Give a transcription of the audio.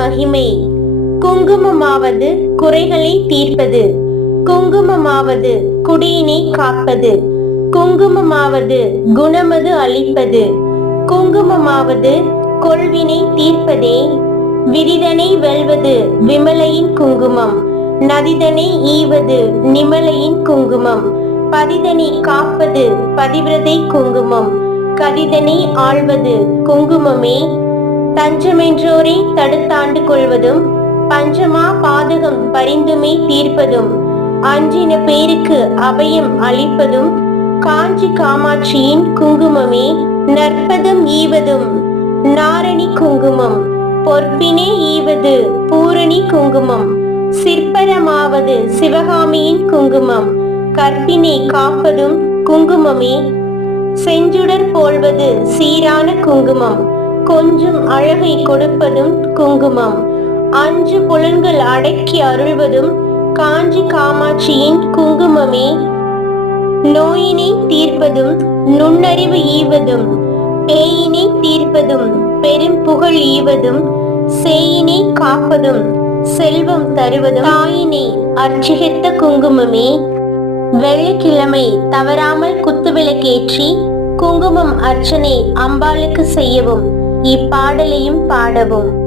மகிமை. குங்குமமாவது குறைகளை தீர்ப்பது. குங்குமமாவது குடியினை காப்பது. குங்குமமாவது குணமது அளிப்பது குங்குமமாவது கொள்வினை தீர்ப்பதே. விரிதனை வெல்வது விமலையின் குங்குமம். நதிதனை ஈவது நிமலையின் குங்குமம். பதிதனை காப்பது பதிவிரதை குங்குமம். கதிதனை ஆள்வது குங்குமமே. தஞ்சமென்றோரை தடுத்தாண்டு கொள்வதும் பஞ்சமா பாதகம் பரிந்துமை தீர்ப்பதும் அஞ்சின பேருக்கு அபயம் அளிப்பதும் காஞ்சி காமாட்சியின் குங்குமமே நற்பதம் ஈவதும் நாரணி குங்குமம் பொற்பினே ஈவது பூரணி குங்குமம் சிற்பரமாவது சிவகாமியின் குங்குமம் கற்பினை காப்பதும் குங்குமமே செஞ்சுடர் போல்வது சீரான குங்குமம் கொஞ்சம் அழகை கொடுப்பதும் குங்குமம். அஞ்சு புலன்கள் அடக்கி அருள்வதும் காஞ்சி காமாட்சியின் குங்குமமே. நோயினை தீர்ப்பதும் நுண்ணறிவு ஈவதும் பேயினை தீர்ப்பதும் பெரும் புகழ் ஈவதும் சேயினை காப்பதும் செல்வம் தருவதும் தாயினை அர்ச்சிகித்த குங்குமமே. வெள்ளிக்கிழமை தவறாமல் குத்துவிளக்கேற்றி குங்குமம் அர்ச்சனை அம்பாளுக்கு செய்யவும். இப்பாடலையும் பாடவும்.